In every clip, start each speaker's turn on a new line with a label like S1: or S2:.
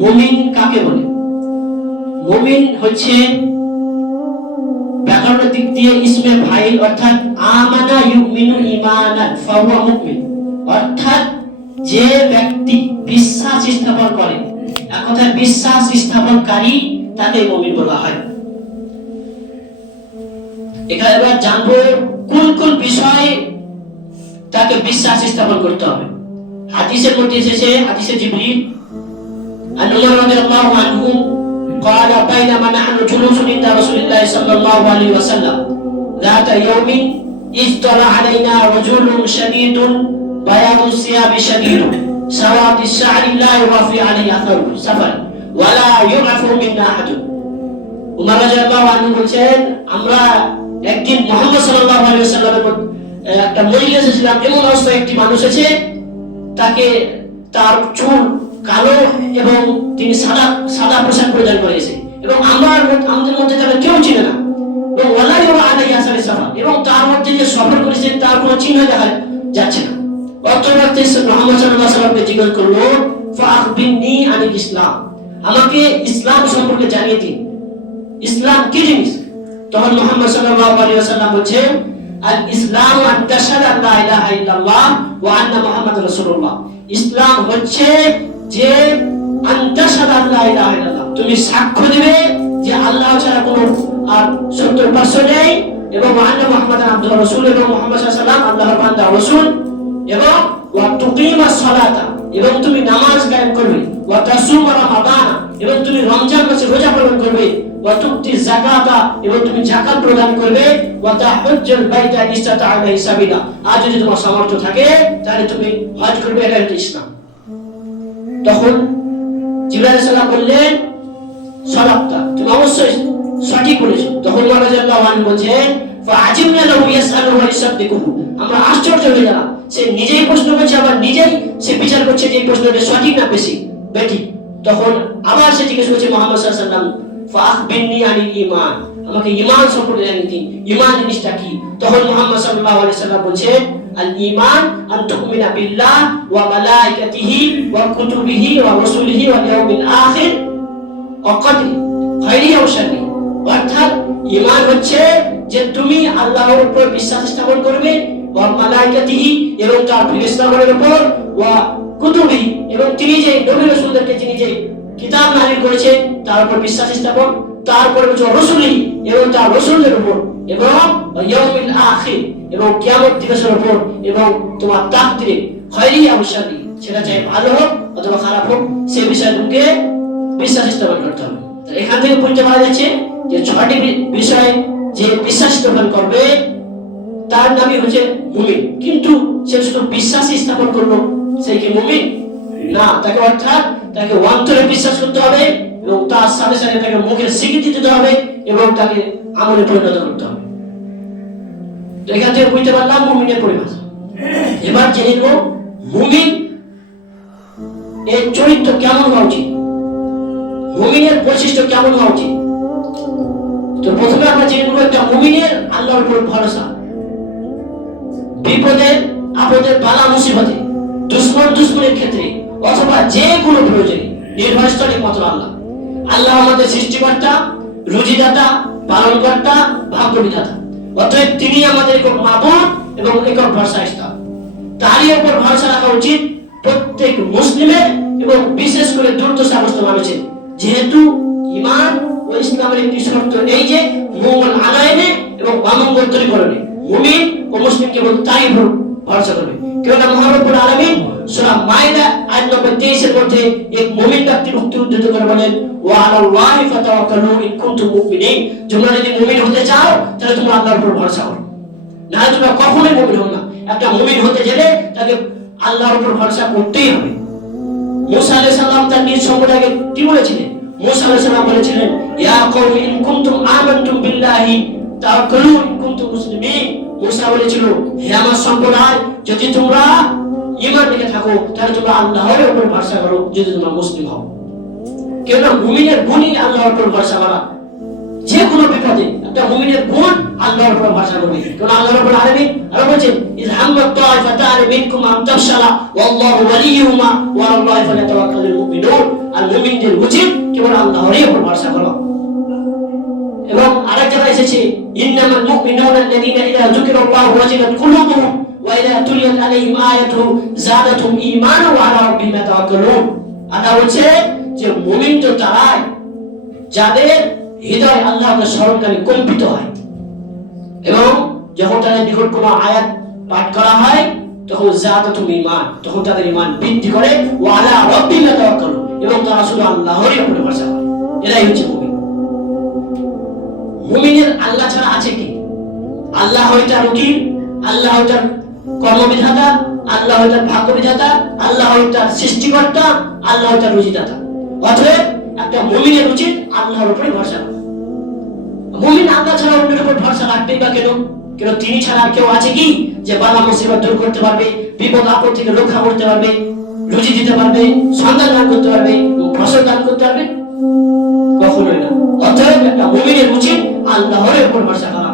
S1: মুমিন কাকে বলে? মুমিন হচ্ছে ব্যাকরণের দিক দিয়ে ইসমে ফাইল, অর্থাৎ আমানা ইউমিনু ঈমানান, ফাহুয়া মুমিন। অর্থাৎ যে ব্যক্তি বিশ্বাস স্থাপন করে, এক কথায় বিশ্বাস স্থাপনকারী তাকে মুমিন বলা হয়। এখানে এবার জানব কোন কোন বিষয়ে তাকে বিশ্বাস স্থাপন করতে হবে। হাদিসের মধ্যে এসেছে হাদিসে জিবরিল أن عمر رضي الله عنه قال بينما نحن جلوس عند رسول الله صلى الله عليه وسلم ذات يوم إذ طلع علينا رجل شديد بياض الثياب شديد سواد الشعر لا يرى في عليه أثر سفر ولا يعرف منا أحد উমর রাদিয়াল্লাহু আনহু বলছেন আমরা একদিন মুহাম্মদ সাল্লাল্লাহু আলাইহি ওয়াসাল্লামের মধ্যে, আহ, একটা মহিলা এসেছিলাম এমন অবস্থায় একটি মানুষ আছে তাকে তার চুল কালো এবং তিনি সাদা সাদা পোশাক পরিধান করেছে এবং আমার আমাদের মধ্যে তারা কেউ চিনে না। এবং ওয়ালাই ওয়া আলাই সাফা এবং তার মধ্যে যে সফর করেছে, তার কোনো চিহ্ন দেখা যাচ্ছে না। অর্থরাতে মোহাম্মদ সাল্লাল্লাহু আলাইহি ওয়াসাল্লামকে জিজ্ঞেস করল ইসলাম? আমাকে ইসলাম সম্পর্কে জানিয়ে দিন। ইসলাম কি জিনিস? তখন মোহাম্মদ আলাইহি ওয়াসাল্লাম বলছেন আল ইসলাম ইসলাম হচ্ছে যে তুমি সাক্ষ্য দিবে যে আল্লাহ ছাড়া আর নেই এবং ওয়া আন্না মুহাম্মাদান আবদুর রাসূল এবং মুহাম্মদ ওয়াসাল্লাম আল্লাহর রাসূল। এবং ওয়া সালাতা, এবং তুমি নামাজ কায়েম করবে। ওয়া তাসুম এবং তুমি রমজান মাসে রোজা পালন করবে। ওয়া তুতি যাকাতা এবং তুমি যাকাত প্রদান করবে ওয়া তাহজ্জুল বাইতা যদি তোমার সামর্থ্য থাকে, তাহলে তুমি হজ করবে, এটা তখন জিবরাইল সালাম বললেন, সলাপটা। তুমি অবশ্যই সঠিক তখন ফাআজিবনা লাহু ইয়াসআলু ওয়া ইসাদদিকুহু। আমরা আশ্চর্য হয়ে গেলাম। সে নিজেই প্রশ্ন করছে, আবার নিজেই সে বিচার করছে যে এই প্রশ্নটা সঠিক না বেশি, বেঠিক। তখন আবার সে জিজ্ঞেস করছে মোহাম্মদ সাল্লাল্লাহু আলাইহি আমাকে ঈমান সম্পর্কে জানিয়ে দিন। ঈমান জিনিসটা কি? তখন মোহাম্মদ সাল্লাল্লাহু আলাইহি সাল্লাম আল ঈমান আন তুমিনা বিল্লাহ ওয়া মালাইকাতিহি ওয়া কুতুবিহি ওয়া রাসূলিহি ওয়াল ইয়াউমিল আখির অকদরি খৈরি অবসানি অর্থাৎ ঈমান হচ্ছে যে তুমি আল্লাহর উপর বিশ্বাস স্থাপন করবে, ওয়া মালাইকাতিহি এবং তার ফেরেশতাগণের উপর, ওয়া কুতুবি এবং তিনি যে নবী রাসূলদেরকে তিনি যে করেছেন তার উপর বিশ্বাস স্থাপন, তারপর রসুলি এবং তার রসুলদের উপর এবং এবং দিবসের উপর এবং তোমার অবসানি সেটা চাই ভালো হোক অথবা খারাপ হোক, সে বিষয়গুলোকে বিশ্বাস স্থাপন করতে হবে। এখান থেকে বুঝতে পারা যাচ্ছে যে ছয়টি বিষয় যে বিশ্বাস স্থাপন করবে, তার নামই হচ্ছে মুমিন। কিন্তু সে শুধু বিশ্বাস স্থাপন করল, সে কি মুমিন? না, তাকে অর্থাৎ তাকে অন্তরে বিশ্বাস করতে হবে এবং তার সাথে সাথে তাকে মুখে স্বীকৃতি দিতে হবে এবং তাকে আমলে পরিণত করতে হবে। তো এখান থেকে বুঝতে পারলাম মুমিনের এবার জেনে নেব মুমিন এর চরিত্র কেমন হওয়া উচিত? মুমিনের বৈশিষ্ট্য কেমন হওয়া উচিত? তো প্রথমে আমরা জেনে নেব একটা মুমিনের আল্লাহর উপর ভরসা। বিপদে আপদের বালা মুসিবতে, দুশ্মন, দুশ্মনের ক্ষেত্রে। অথবা যে কোনো প্রয়োজনে নির্ভরস্থল একমাত্র আল্লাহ আল্লাহ আমাদের সৃষ্টিকর্তা, রুজিদাতা, পালনকর্তা ভাগ্য বিধাতা অতএব তিনি আমাদের একক মাবুদ এবং একক ভরসা স্থান তারই উপর ভরসা রাখা উচিত প্রত্যেক মুসলিমের এবং বিশেষ করে দুর্দশাগ্রস্ত মানুষের। যেহেতু ইমান ও ইসলামের একটি শর্ত এই যে মঙ্গল আনায়নে এবং অমঙ্গল দূরীকরণে। মুমিন ও মুসলিম কেবল তাই ভর- ভরসা করবে। কেননা মহারব্বুল আলামিন সূরা মাইদা আয়াত নম্বর 23 এর মধ্যে এক ব্যক্তির উক্তি উদ্ধৃত করে বলেন ফাতাওয়াক্কালু ইন কুনতুম মুমিনিন। তোমরা যদি হতে চাও, তাহলে তোমরা আল্লাহর উপর ভরসা করো। না তোমরা কখনোই না। একটা হতে গেলে তাকে আল্লাহর উপর ভরসা করতেই হবে। মুসা আলাইহিস সালাম তার নিজ সম্প্রদায়কে কি বলেছিলেন? মুসা আলাইহিস সালাম বলেছিলেন, ইয়া কওমি ইন কুনতুম আমানতুম বিল্লাহি তাওয়াক্কালু ইন কুনতুম মুসলিমিন। মুসা বলেছিল, হে আমার সম্প্রদায়, যদি তোমরা ঈমান রেখে থাকো, তাহলে তোমরা আল্লাহর উপর ভরসা করো যদি তোমরা মুসলিম হও। কেন মুমিনের গুণই আল্লাহর উপর ভরসা করা। যে কোনো বিপদে একটা মুমিনের গুণ আল্লাহর উপর ভরসা করবে। আরও মিনকুম ওয়াল্লাহু ওয়া মুমিনুন। আর মুমিনদের উচিত কেবল আল্লাহরই উপর ভরসা করো। এবং আরেক জায়গায় এসেছে, ইন্নামাল মুমিনুনা আল্লাযীনা ইযা যুকিরাল্লাহু ওয়াজিলাত কুলুবুহুম। ওয়া তুলিয়াত আলাইহিম আয়াতুহু যাদাতুহুম ঈমানান ওয়া আলা রাব্বিহিম ইয়াতাওয়াক্কালুন আল্লাহ বলছে যে মুমিন তো তারাই, যাদের হৃদয় আল্লাহকে স্মরণকারী কম্পিত হয়। এবং যখন তাদের নিকট কোনো আয়াত পাঠ করা হয়, তখন জাদাতুম ঈমান, তখন তাদের ঈমান বৃদ্ধি করে ওয়া আলা রাব্বিহিম ইয়াতাওয়াক্কালুন, এবং তারা শুধু আল্লাহরই উপরে ভরসা করে। এরাই হচ্ছে মুমিন। মুমিনের আল্লাহ ছাড়া আছে কি? আল্লাহ হয় তার উকিল, আল্লাহ হয় তার কর্মবিধাতা, আল্লাহ তার আল্লাহ তার সৃষ্টিকর্তা, আল্লাহ তার একটা মুমিনের উচিত আল্লাহর উপরে ভরসা মুমিন আল্লাহ ছাড়া অন্যের উপর ভরসা রাখবে বা কেন? তিনি ছাড়া কেউ আছে কি যে মুসিবত দূর করতে পারবে, বিপদ আপদ থেকে রক্ষা করতে পারবে, রুজি দিতে পারবে, সন্তান দান করতে পারবে, ফসল দান করতে পারবে? কখনোই না। অতএব একটা মুমিনের উচিত আল্লাহর উপর ভরসা করা।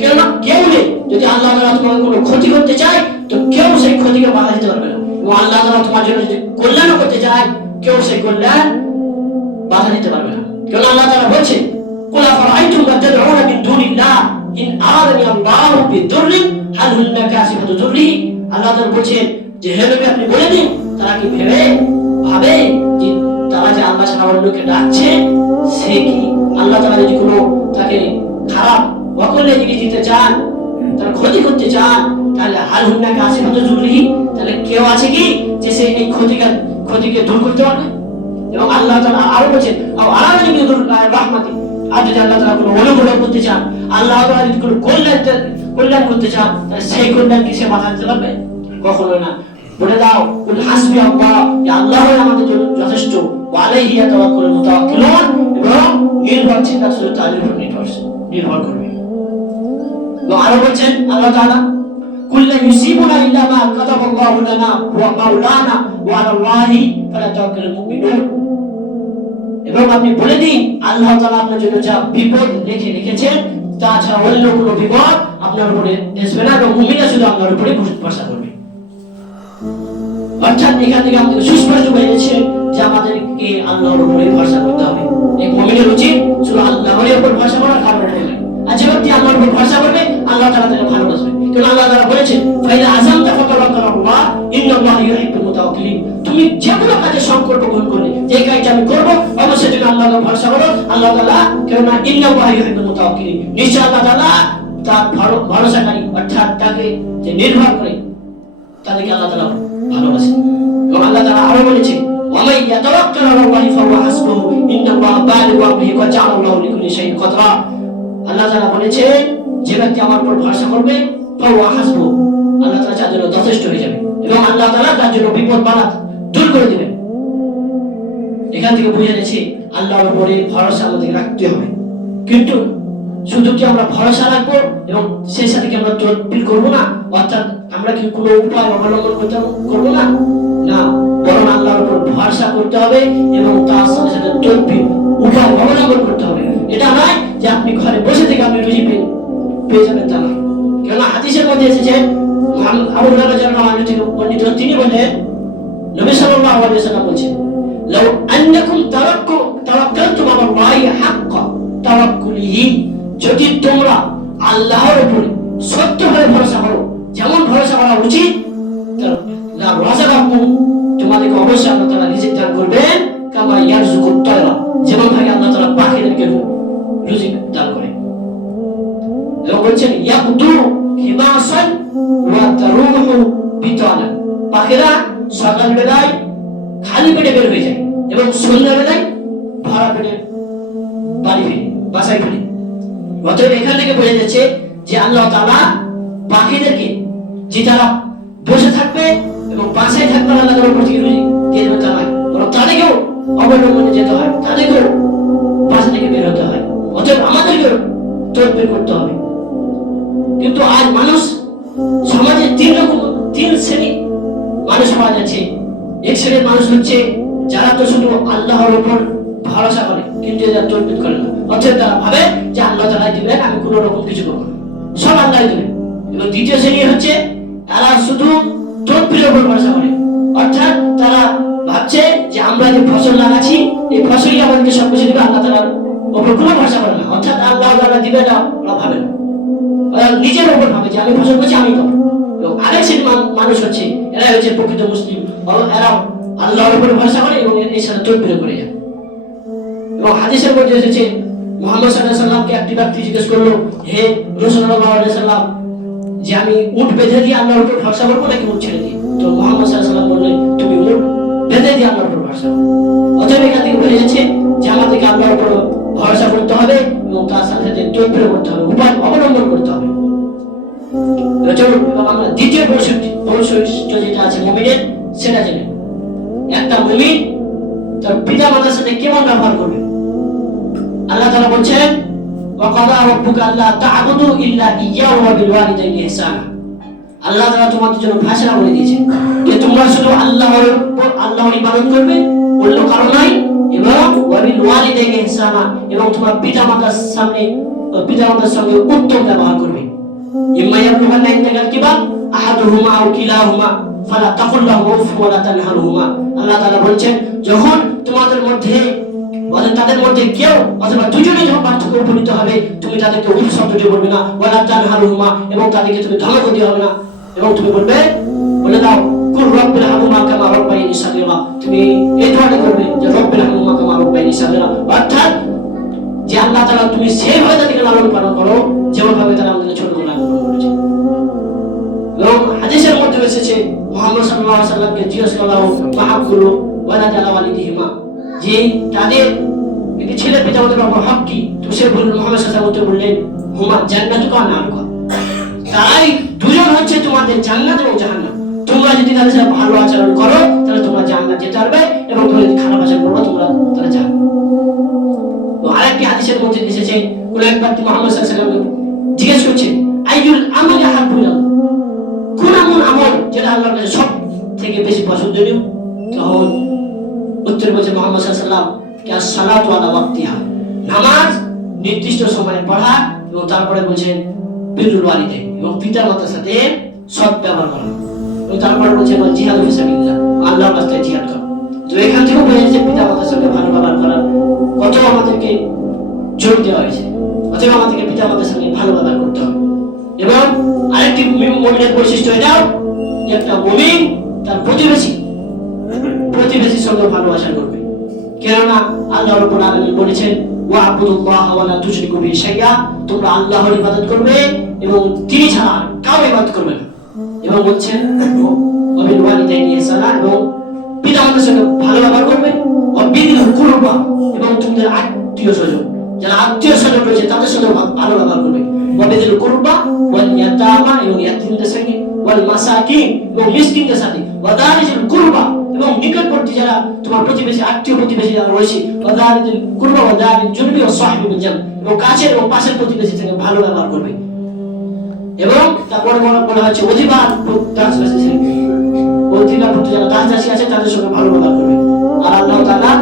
S1: কেননা কেউ নেই যদি আল্লাহ তাআলা তোমাকে কোনো ক্ষতি করতে চায়, তো কেউ সেই ক্ষতিকে বাধা দিতে পারবে না। এবং আল্লাহ তাআলা তোমার জন্য যদি কল্যাণ করতে চায়, কেউ সেই কল্যাণ বাধা দিতে পারবে না। কেন আল্লাহ তাআলা বলছে আল্লাহু বলছেন যে হে নবী, আপনি বলে দিন, তারা কি ভেবে ভাবে যে তারা যে আল্লাহ ছাড়া অন্যকে ডাকছে, সে কি? আল্লাহ তাআলা যদি কোনো তাকে খারাপ অকল্যাণ যদি দিতে চান তার ক্ষতি করতে চান, তাহলে হাল হুন্না কাসিফাতু দুররিহি তাহলে কেউ আছে কি যে সে এই ক্ষতিকে ক্ষতিকে দূর করতে পারবে? এবং আল্লাহ তাআলা আরও বলেছেন রাহমাতি আর যদি আল্লাহ কোনো অনুগ্রহ করতে চান, আল্লাহ যদি কোনো কল্যাণ কল্যাণ করতে চান, তাহলে সেই কল্যাণ কি সে বাধা দিতে পারবে? কখনো না। বলে দাও, কুল হাসবি আল্লাহ। আল্লাহ আমাদের জন্য যথেষ্ট। ইয়াতাওয়াক্কালুল মুতাওয়াক্কিলুন। এবং নির্ভরশীল শুধু তার উপর নির্ভর নির্ভর করবে। আরও বলছেন আল্লাহ তাআলা কুল্লা ইউসিবুনা ইল্লা মা কাতাবাল্লাহু লানা ওয়া মাওলানা ওয়া মুমিনুন এবং আপনি বলে দিন, আল্লাহ তাআলা আপনার জন্য যা বিপদ লিখে অন্য কোনো বিপদ আপনার উপরে আসবে না এবং শুধু আপনার উপরে ভরসা করবে। অর্থাৎ এখান থেকে আমাদের সুস্পষ্ট হয়েছে যে আমাদেরকে আল্লাহর উপরে ভরসা করতে হবে। এই মুমিনের উচিত শুধু আল্লাহর উপর ভরসা করার কারণ আর যে ব্যক্তি আল্লাহর উপর ভরসা করবে? আল্লাহ তাআলা তাকে ভালোবাসবে কারণ আল্লাহ তাআলা বলেছেন ফাইদা আযামতা ফাতাওয়াক্কাল আল্লাহ ইন্নাল্লাহ ইউহিব্বুল মুতাওয়াক্কিলিন তুমি যে কোনো কাজে সংকল্প গ্রহণ করলে যে কাজটা আমি করব অবশ্যই তুমি আল্লাহর উপর ভরসা করো আল্লাহ তাআলা কেননা ইন্নাল্লাহ ইউহিব্বুল মুতাওয়াক্কিলিন নিশ্চয় আল্লাহ তাআলা তার ভালো- ভরসাকারী অর্থাৎ তাকে যে নির্ভর করে তাদেরকে আল্লাহ তাআলা ভালোবাসেন এবং আল্লাহ তাআলা আরো বলেছেন ومن يتوكل على الله فهو حسبه ان الله بالغ امره قد جعل الله لكل شيء قدرا আল্লাহ তাআলা বলেছেন যে ব্যক্তি আমার উপর ভরসা করবে আল্লাহ তার জন্য যথেষ্ট হয়ে যাবে। এবং আল্লাহ তাআলা তার জন্য বিপদ বালা দূর করে এখান থেকে বুঝে গেছি আল্লাহর উপরে ভরসা রাখতে হবে। কিন্তু শুধু কি আমরা ভরসা রাখব এবং সেই সাথে কি আমরা তদবির করব না? অর্থাৎ আমরা কি কোনো উপায় অবলম্বন করতে করব না? না, বরং আল্লাহর উপর ভরসা করতে হবে এবং তার সাথে সাথে তদবির, উপায় অবলম্বন করতে হবে। এটা নয় যে আপনি ঘরে বসে থেকে আপনি রুজি পেয়ে পেয়ে যাবেন তা কেন হাদিসের মধ্যে এসেছে আবু তিনি বলেন নবী সাল্লাল্লাহু আলাইহি ওয়াসাল্লাম বলেছেন, লাউ আন্নাকুম তারাক্কু তাওয়াক্কালতুম হাক্কা তাওয়াক্কুলিহি যদি তোমরা আল্লাহর উপরে সত্যভাবে ভরসা করো, যেমন ভরসা করা উচিত লা রাযাকাকুম তোমাদেরকে অবশ্যই আল্লাহ তাআলা রিজিক দান করবেন, কামা ইয়ারযুকুত তায়রা। যেমন ভাবে আল্লাহ তাআলা পাখিদেরকে রুজি দান করে বলছেন ইয়াকুদু হিমাসান ওয়া তারুহু বিতানা পাখিরা সকাল বেলায় খালি পেটে বের হয়ে যায় এবং সন্ধ্যা বেলায় ভরা পেটে বাড়ি ফিরে বাসায় ফিরে অতএব এখান থেকে বোঝা যাচ্ছে যে আল্লাহ তাআলা পাখিদেরকে যে তারা বসে থাকবে এবং বাসায় থাকবে আল্লাহ তাআলা উপর থেকে রুজি দিয়ে দেবে তা নয়, বরং তাদেরকেও অবলম্বনে যেতে হয়, তাদেরকেও বাসা থেকে বের হয়। অতএব আমাদেরকেও তদবির করতে হবে। কিন্তু আজ মানুষ সমাজে তিন রকম, তিন শ্রেণি মানুষ পাওয়া যাচ্ছে। এক শ্রেণির মানুষ হচ্ছে যারা তো শুধু আল্লাহর উপর ভরসা করে, কিন্তু এরা তদবির করে না। অর্থাৎ তারা ভাবে যে আল্লাহ তালা দিবেন, আমি কোনো রকম কিছু করব না। সব আল্লাহ দিবেন। এবং দ্বিতীয় শ্রেণি হচ্ছে তারা শুধু তদবিরের উপর ভরসা করে। অর্থাৎ তারা ভাবছে যে আমরা যে ফসল লাগাচ্ছি, এই ফসলই আমাদেরকে সবকিছু দিবে, আল্লাহ তালার ওপর কোনো ভরসা করে না। অর্থাৎ আল্লাহ তালা দিবে না ওরা ভাবে না। নিজের ওপর ভাবে যে আমি ফসল করছি, আমি পাবো এবং মানুষ হচ্ছে এরা হচ্ছে প্রকৃত মুসলিম। এরা আল্লাহর উপরে ভরসা করে এবং এর সাথে তদবির করে যায়। এবং হাদিসের মধ্যে এসেছে, মোহাম্মদ সাল্লাহ সাল্লামকে একটি ব্যক্তি জিজ্ঞেস করল, হে সাল্লাম যে আমি উঠ বেঁধে দিয়ে আল্লাহর উপর ভরসা করব নাকি উঠ ছেড়ে দিই? তো মোহাম্মদ সাল্লাহ সাল্লাম বললেন, তুমি উঠ বেঁধে দিয়ে আল্লাহর উপর ভরসা করো। তার সাথে সাথে তদবির করতে হবে, উপায় অবলম্বন করতে হবে। আমরা দ্বিতীয় বৈশিষ্ট্য বৈশিষ্ট্য যেটা আছে মুমিনের, সেটা জেনে একটা তার পিতা মাতার সাথে কেমন ব্যবহার করবে? আল্লাহ তাআলা বলছেন ইহসানা। আল্লাহ তাআলা তোমাদের জন্য ভাষা বলে দিয়েছেন। যে তোমরা শুধু আল্লাহর আল্লাহর ইবাদত করবে, অন্য কারও নাই। এবং ওয়া বিল ওয়ালিদাইনি ইহসানা, এবং তোমার পিতা মাতার সামনে পিতা মাতার সঙ্গে উত্তম ব্যবহার করবে। ইম্মা ইয়াবলুগান্না ইনদাকাল কিবার আহাদুহুমা আও কিলাহুমা, ফালা তাকুল লাহুমা উফ ওয়া লা তানহারহুমা। আল্লাহ তাআলা বলছেন, যখন তোমাদের মধ্যে অর্থাৎ তাদের মধ্যে কেউ অথবা দুজনেই যখন পার্থক্য উপনীত হবে, তুমি তাদেরকে উফ শব্দটি বলবে না ওয়ালা তানহারহুমা, এবং তাদেরকে তুমি ধমক দিয়ে হবে না। এবং তুমি বলবে, বলে দাও, কুল রব্বিল হামুমা কামা রব্বাইনি সাগীরা। তুমি এই ধরনের করবে যে, রব্বিল অর্থাৎ যে আল্লাহ তাআলা তুমি তাদেরকে লালন পালন করো তারা ছোটবেলা লালন করেছে। এবং হাদিসের মধ্যে এসেছে, মুহাম্মদ আলাইহি সাল্লামকে জিজ্ঞেস ওয়ালা যে তাদের একটি ছেলে পিতা বাবার হক কি? তো সে বললেন মুহাম্মদ আলাইহি বললেন, হুমা জান্নাতুকা ওয়া নারুকা? তারাই দুজন হচ্ছে তোমাদের জান্নাত এবং জাহান্নাম। তোমরা যদি তাদের সাথে ভালো আচরণ করো, তাহলে তোমরা জান্নাত যেতে পারবে এবং তোমরা যদি খারাপ আচরণ করো, তোমরা তারা যাবে আরেকটি হাদিসের মধ্যে এসেছে মুহাম্মদ সাল্লাল্লাহু জিজ্ঞেস করছে কোন আমল যেটা আল্লাহর কাছে সব থেকে বেশি পছন্দনীয়? তখন উত্তর বলছে, মোহাম্মদ ওয়াক্তিহা? নামাজ নির্দিষ্ট সময়ে পড়া এবং তারপরে বলছেন বিরুল ওয়ালিদে এবং পিতার মাতার সাথে সৎ ব্যবহার করা। তারপরে বলছেন জিহাদ আল্লাহর রাস্তায় জিহাদ করা। তো এখান থেকে বোঝা যাচ্ছে পিতা মাতার সঙ্গে ভালো ব্যবহার করা কত আমাদেরকে জোর দেওয়া হয়েছে অতএব আমাদেরকে পিতা মাতার সঙ্গে ভালো ব্যবহার করতে হবে। এবং আরেকটি মুমিনের বৈশিষ্ট্য একটা মুমিন তার প্রতিবেশী, প্রতিবেশীর সঙ্গে ভালোবাসা করবে। কেননা আল্লাহ রাব্বুল আলামিন বলেছেন ওয়া আবুদুল্লাহ ওয়া লা তুশরিকু বিহি শাইআ তোমরা আল্লাহর ইবাদত করবে এবং তিনি ছাড়া কাউকে ইবাদত করবে না। এবং বলছেন ওয়া বিল ওয়ালিদাইনি ইহসানা এবং পিতামাতার সঙ্গে ভালো ব্যবহার করবে এবং তোমাদের আত্মীয় স্বজন, যারা আত্মীয় স্বজন রয়েছে তাদের সঙ্গে ভালো ব্যবহার করবে। এবং ইয়াতীমদের সঙ্গে ওয়াল এবং মিসকিনদের সাথে এবং নিকটবর্তী যারা তোমার প্রতিবেশী, আত্মীয় প্রতিবেশী যারা রয়েছে ওয়া দারিজুল কুরবা জুনবি ওয়া সাহিবি জাম এবং কাছের এবং পাশের প্রতিবেশী সঙ্গে ভালো ব্যবহার করবে। এবং তারপরে বলা বলা হচ্ছে প্রতি যারা আছে তাদের সঙ্গে ভালো ব্যবহার করবে। আর আল্লাহ তাআলা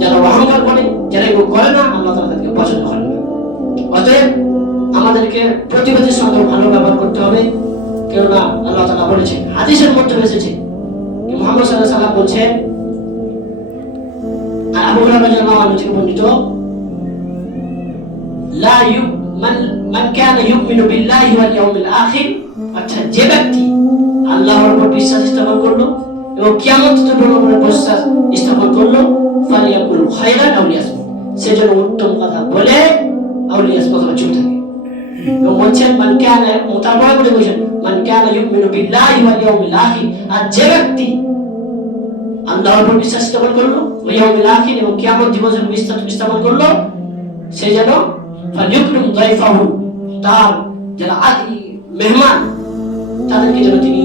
S1: যারা অহংকার করে, যারা এগুলো করে না, আল্লাহ তাআলা তাদেরকে পছন্দ করে না। অতএব আমাদেরকে সঙ্গে ভালো ব্যবহার করতে হবে। কেননা আল্লাহ তাআলা বলেছেন, হাদিসের মধ্যে এসেছে মুহাম্মদ আলাইহি সাল্লাম বলছেন আবু হুরায়রা রাদিয়াল্লাহু আনহু থেকে বর্ণিত, লা ইউ অর্থাৎ যে ব্যক্তি আল্লাহর উপর বিশ্বাস স্থাপন করল এবং কিয়ামতের উপর বিশ্বাস স্থাপন করল, ফালিয়াকুল খায়রান আও লিয়াসমুত সে যেন উত্তম কথা বলে আও লিয়াসমুত অথবা চুপ থাকে। এবং বলছেন, মান কানা তারপরে বলে বলছেন, মান কানা ইউমিনু বিল্লাহি ওয়াল ইয়াউমিল আখির। আর যে ব্যক্তি আল্লাহর উপর বিশ্বাস স্থাপন করল ওই ইয়াউমিল আখির এবং কিয়ামত দিবসের বিশ্বাস স্থাপন করল, সে যেন ফালিউকরিম দাইফাহু তার যারা আদি মেহমান, তাদেরকে যেন তিনি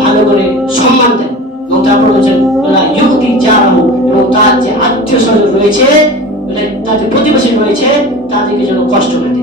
S1: ভালো করে সম্মান দেন। এবং তারপর বলছেন ওরা ইউদি জারাহু এবং তার যে আত্মীয় স্বজন রয়েছে মানে যে প্রতিবেশী রয়েছে, তাদেরকে যেন কষ্ট না দেয়